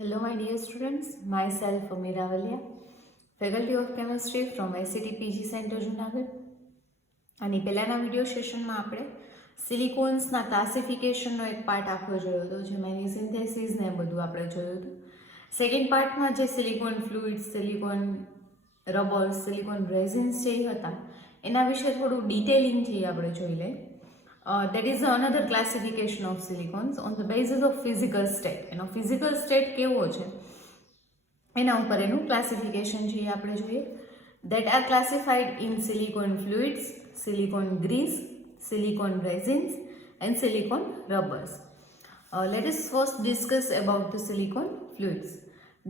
Hello, my dear students. Myself, Amira Valia, Faculty of Chemistry from ICT PG Center, Junagadh. અને પહેલાંના video સેશનમાં આપણે સિલિકોન્સના ક્લાસિફિકેશનનો એક part આખો જોયો હતો, જેમાં એની સિન્થેસિસ ને બધું આપણે જોયું હતું. સેકન્ડ પાર્ટમાં જે સિલિકોન ફ્લુઇડ્સ, સિલિકોન રબર્સ, સિલિકોન રેઝિન્સ જે હતા એના વિશે થોડું ડિટેલિંગથી આપણે જોઈ લઈએ. That is another classification of silicons on the basis of physical state. એનો ફિઝિકલ સ્ટેટ કેવો છે એના ઉપર એનું ક્લાસિફિકેશન છે એ આપણે જોઈએ. That are classified in silicon fluids, silicon grease, silicon resins and silicon rubbers. Let us first discuss about the silicon fluids.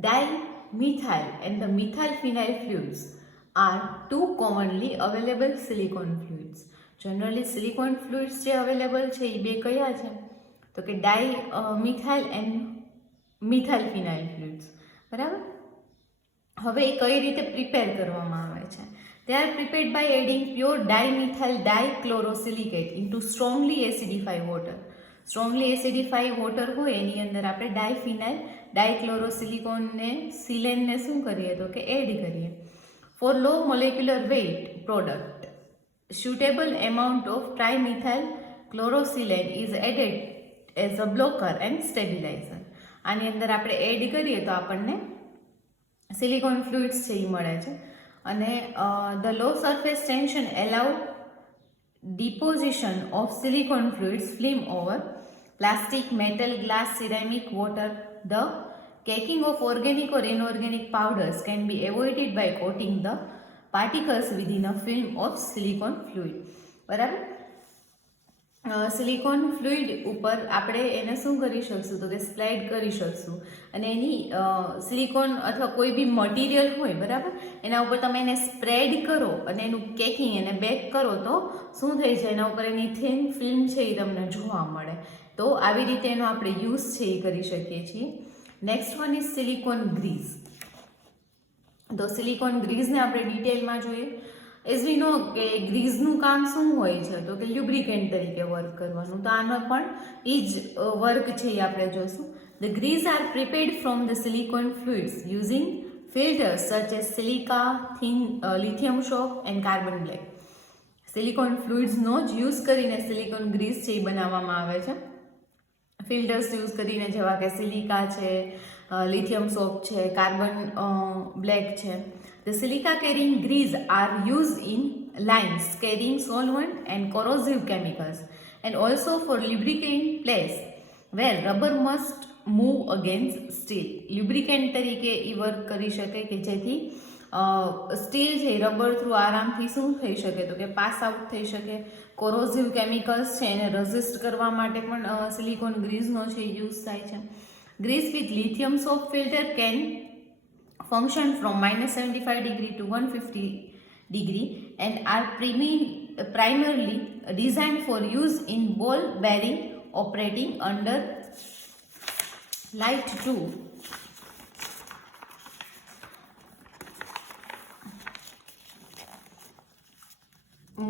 Dimethyl and the methyl phenyl fluids are two commonly available silicon fluids. Generally silicone fluids જે available છે એ બે કયા છે? તો કે methyl and methyl phenyl fluids. બરાબર. હવે એ કઈ રીતે પ્રિપેર કરવામાં આવે છે? They are prepared by adding pure dimethyl dichlorosilicate into strongly acidify water. Strongly acidify water હોય એની અંદર આપણે ડાયફિનાઇલ ડાયક્લોરોસિલિકોનને સિલેનને શું કરીએ તો કે એડ કરીએ. For low molecular weight product suitable amount of trimethyl chlorosilane is added as a blocker and stabilizer. આની અંદર આપણે એડ કરીએ તો આપણને સિલિકોન ફ્લુઇડ્સ છે એ મળે છે. અને the low surface tension allow deposition of silicone fluids film over plastic, metal, glass, ceramic, water. The caking of organic or inorganic powders can be avoided by coating the particles within a film of silicon fluid. બરાબર. Silicon fluid ઉપર આપણે એને શું કરી શકશું તો કે spread કરી શકશું. અને એની સિલિકોન અથવા કોઈ બી મટીરિયલ હોય, બરાબર, એના ઉપર તમે એને સ્પ્રેડ કરો અને એનું કેકિંગ એને બેક કરો તો શું થઈ જાય, એના ઉપર એની થિન ફિલ્મ છે એ તમને જોવા મળે. તો આવી રીતે એનો આપણે યુઝ છે એ કરી શકીએ છીએ. Next one is silicone grease. તો સિલિકોન ગ્રીઝને આપણે ડિટેલમાં જોઈએ. એઝ વી નો કે ગ્રીઝનું કામ શું હોય છે તો કે લ્યુબ્રિકેન્ટ તરીકે વર્ક કરવાનું. તો આનો પણ એ જ વર્ક છે એ આપણે જોઈશું. The grease are prepared from the silicone fluids using filters such as silica, thin, lithium soap and carbon black. Silicone ફ્લુઇડ્સનો જ યુઝ કરીને સિલિકોન ગ્રીઝ છે એ બનાવવામાં આવે છે. ફિલ્ટર્સ યુઝ કરીને, જેવા કે સિલિકા છે, lithium soap છે, કાર્બન બ્લેક છે. The silica carrying grease are used in lines carrying solvent and corrosive chemicals and also for lubricant place where rubber must move against steel. lubricant તરીકે એ work કરી શકે કે જેથી steel છે rubber through આરામથી શું થઈ શકે તો કે પાસ આઉટ થઈ શકે. કોરોઝિવ કેમિકલ્સ છે એને રેઝિસ્ટ કરવા માટે પણ સિલિકોન ગ્રીઝનો છે યુઝ થાય છે. Grease with lithium soap filter can function from -75 degree to 150 degree and are primarily designed for use in ball bearing operating under light to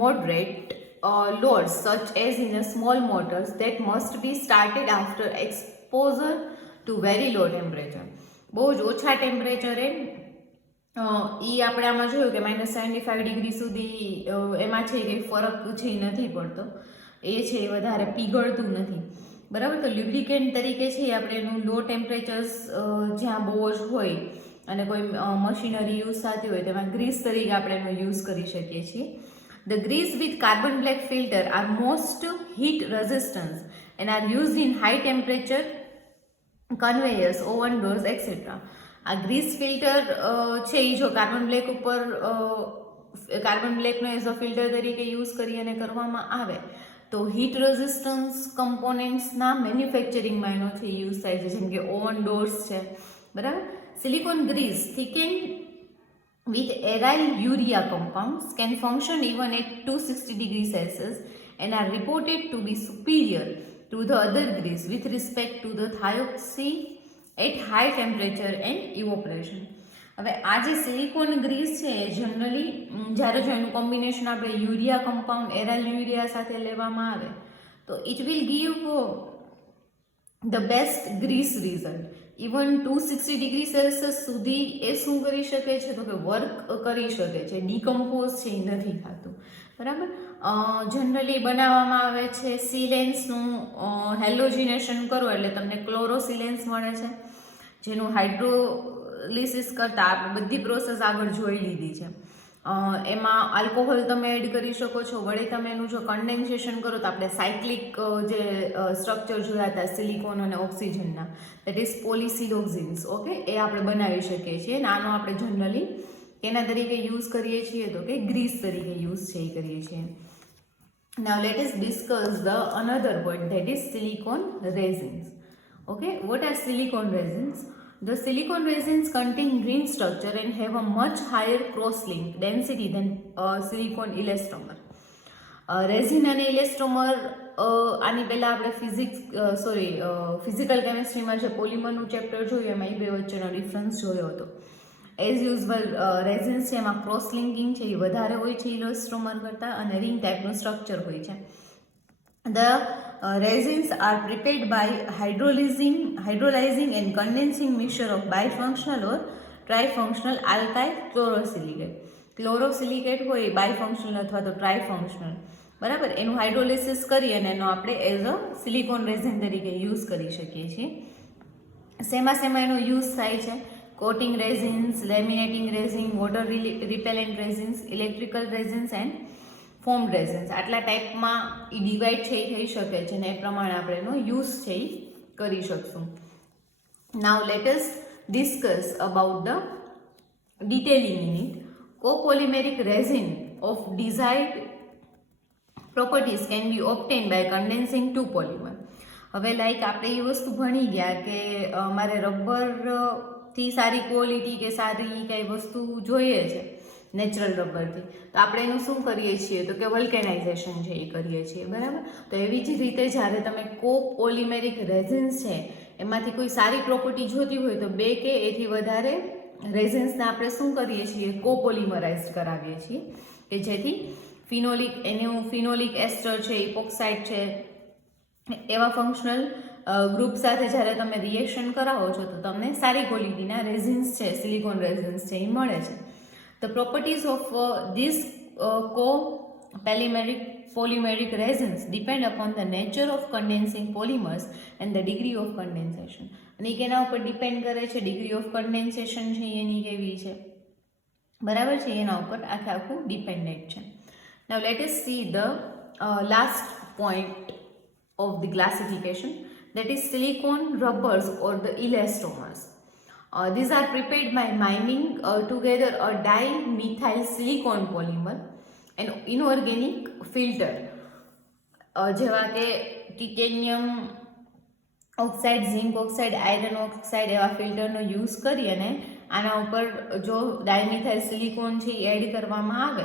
moderate loads such as in a small motors that must be started after exposure to very low temperature. બહુ જ ઓછા ટેમ્પરેચરે એ આપણે આમાં જોયું કે -75 degree સુધી એમાં છે કે ફરક છે એ નથી પડતો, એ છે એ વધારે પીગળતું નથી. બરાબર. તો લ્યુબ્રિકેન્ટ તરીકે છે આપણે એનું લો ટેમ્પરેચર્સ જ્યાં બહુ જ હોય અને કોઈ મશીનરી યુઝ થતી હોય તેમાં ગ્રીસ તરીકે આપણે એનો યુઝ કરી શકીએ છીએ. The grease with carbon black filter are most heat resistant and are used in high temperature conveyors, oven doors et cetera. આ ગ્રીસ ફિલ્ટર છે એ જો કાર્બન બ્લેક ઉપર કાર્બન બ્લેકનો એઝ અ ફિલ્ટર તરીકે યુઝ કરી અને કરવામાં આવે તો હીટ રેઝિસ્ટન્સ કમ્પોનેન્ટ્સના મેન્યુફેક્ચરિંગમાં એનો છે યુઝ થાય છે, જેમ કે ઓવન ડોર્સ છે. બરાબર. Silicone grease thicken with aryl urea compounds can function even at 260 degrees Celsius and are reported to be superior to the other grease with respect to the thiopsy at high temperature and evaporation. હવે આ જે silicon Greece છે એ generally જ્યારે જો એનું combination આપણે urea compound aryl urea સાથે લેવામાં આવે તો it will give the best grease result. Even 260 degree Celsius સુધી એ શું કરી શકે છે તો કે વર્ક કરી શકે છે, ડીકમ્પોઝ છે એ નથી થતું, બરાબર. જનરલી બનાવવામાં આવે છે સિલેન્સનું હેલોજિનેશન કરો એટલે તમને ક્લોરોસિલેન્સ મળે છે, જેનું હાઇડ્રોલિસિસ કરતાં આપણે બધી પ્રોસેસ આગળ જોઈ લીધી છે. એમાં આલ્કોહોલ તમે એડ કરી શકો છો. વળી તમે એનું જો કન્ડેન્સેશન કરો તો આપણે સાયક્લિક જે સ્ટ્રક્ચર જોયા હતા સિલિકોન અને ઓક્સિજનના, દેટ ઇઝ પોલિસિલોક્સિન્સ, ઓકે, એ આપણે બનાવી શકીએ છીએ. અને આનો આપણે જનરલી એના તરીકે યુઝ કરીએ છીએ તો કે ગ્રીસ તરીકે યુઝ છે એ કરીએ છીએ. Now let us discuss the another point, that is silicone resins. Okay, what are silicone resins? The silicone resins contain green structure and have a much higher cross-link density than silicone elastomer. Resin અને ઇલેસ્ટોમર આની પહેલાં આપણે physical કેમિસ્ટ્રીમાં જે પોલિમરનું chapter જોયું એમાં એ બે વચ્ચેનો difference જોયો હતો. એઝ યુઝવલ રેઝિન્સ છે એમાં ક્રોસ લિંકિંગ છે એ વધારે હોય છે ઇલેસ્ટોમર કરતાં, અને રિંગ ટાઈપનું સ્ટ્રક્ચર હોય છે. The resins are prepared by hydrolyzing and condensing mixture of bifunctional or trifunctional alkyl chlorosilicate. ક્લોરોસિલિકેટ હોય બાયફંક્શનલ અથવા તો ટ્રાયફંક્શનલ, બરાબર, એનું હાઇડ્રોલિસિસ કરી અને એનો આપણે એઝ અ સિલિકોન રેઝિન તરીકે યુઝ કરી શકીએ છીએ. શેમાં એનો યુઝ થાય છે? Coating resins, laminating resin, water repellent resins, electrical resins and foam resins. આટલા ટાઈપમાં એ ડિવાઈડ છે એ થઈ શકે છે ને એ પ્રમાણે આપણે એનો યુઝ છે એ કરી શકશું. Now let us discuss about the detailing in it. Copolymeric resin of desired properties can be obtained by condensing two polymer. હવે લાઈક આપણે એ વસ્તુ ભણી ગયા કે અમારે રબરથી સારી ક્વોલિટી કે સારી કઈ વસ્તુ જોઈએ છે નેચરલ રબરથી, તો આપણે એનું શું કરીએ છીએ તો કે વલ્કેનાઇઝેશન છે એ કરીએ છીએ, બરાબર. તો એવી જ રીતે જ્યારે તમે કોપોલિમેરિક રેઝિન્સ છે એમાંથી કોઈ સારી પ્રોપર્ટી જોતી હોય તો બે કે એથી વધારે રેઝિન્સને આપણે શું કરીએ છીએ? કોપોલિમરાઇઝ કરાવીએ છીએ કે જેથી ફિનોલિક એસ્ટર છે, ઇપોક્સાઇડ છે, એવા ફંક્શનલ ગ્રુપ સાથે જ્યારે તમે રિએક્શન કરાવો છો તો તમને સારી ક્વોલિટીના રેઝિન્સ છે, સિલિકોન રેઝિન્સ છે એ મળે છે. The properties of these polymeric resins depend upon the nature of condensing polymers and the degree of condensation. અને એના ઉપર ડિપેન્ડ કરે છે ડિગ્રી ઓફ કન્ડેન્સેશન છે એની કેવી છે, બરાબર છે, એના ઉપર આખું ડિપેન્ડન્ટ છે. Now let us see the last point of the classification, that is silicone rubbers or the elastomers. These are prepared by miming together a dimethyl silicone polymer and inorganic filter, જેવા કે titanium oxide, zinc oxide, iron oxide એવા ફિલ્ટરનો use કરી અને આના ઉપર જો dimethyl silicon છે એ એડ કરવામાં આવે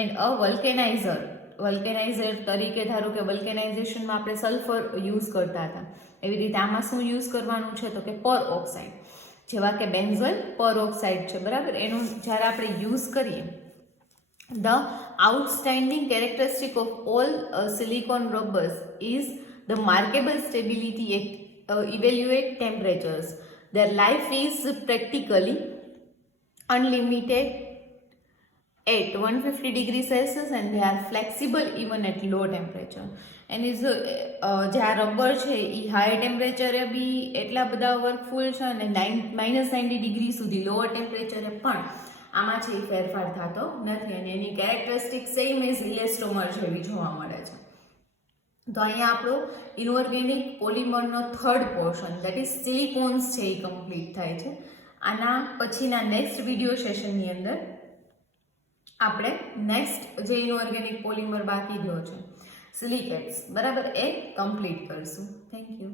એન્ડ અ વલ્કેનાઇઝર તરીકે, ધારો કે વલ્કેનાઇઝેશનમાં આપણે સલ્ફર યુઝ કરતા હતા, એવી રીતે આમાં શું યુઝ કરવાનું છે તો કે પર ઓક્સાઇડ, જેવા કે બેન્ઝોઇલ પર ઓક્સાઇડ છે, બરાબર. એનું જ્યારે આપણે યુઝ કરીએ, the outstanding characteristic of all silicone rubbers is the markable stability at evaluate temperatures. Their life is practically unlimited at 150 degrees Celsius and they are flexible even at low temperature. And is જે આ rubber છે એ high ટેમ્પરેચરે બી એટલા બધા વર્કફુલ છે અને -90 degree સુધી lower ટેમ્પરેચરે પણ આમાં છે એ ફેરફાર થતો નથી અને એની કેરેક્ટરિસ્ટિક સેમ એઝ ઇલેસ્ટોમર જેવી જોવા મળે છે. તો અહીંયા આપણો ઇનઓર્ગેનિક પોલિમરનો third portion, that is silicones છે એ કમ્પ્લીટ થાય છે. આના પછીના નેક્સ્ટ વિડીયો સેશનની અંદર આપણે નેક્સ્ટ જે ઇનઓર્ગેનિક પોલિમર બાકી રહ્યો છે સિલિકેટ્સ, બરાબર, એ કમ્પ્લીટ કરીશું. Thank you.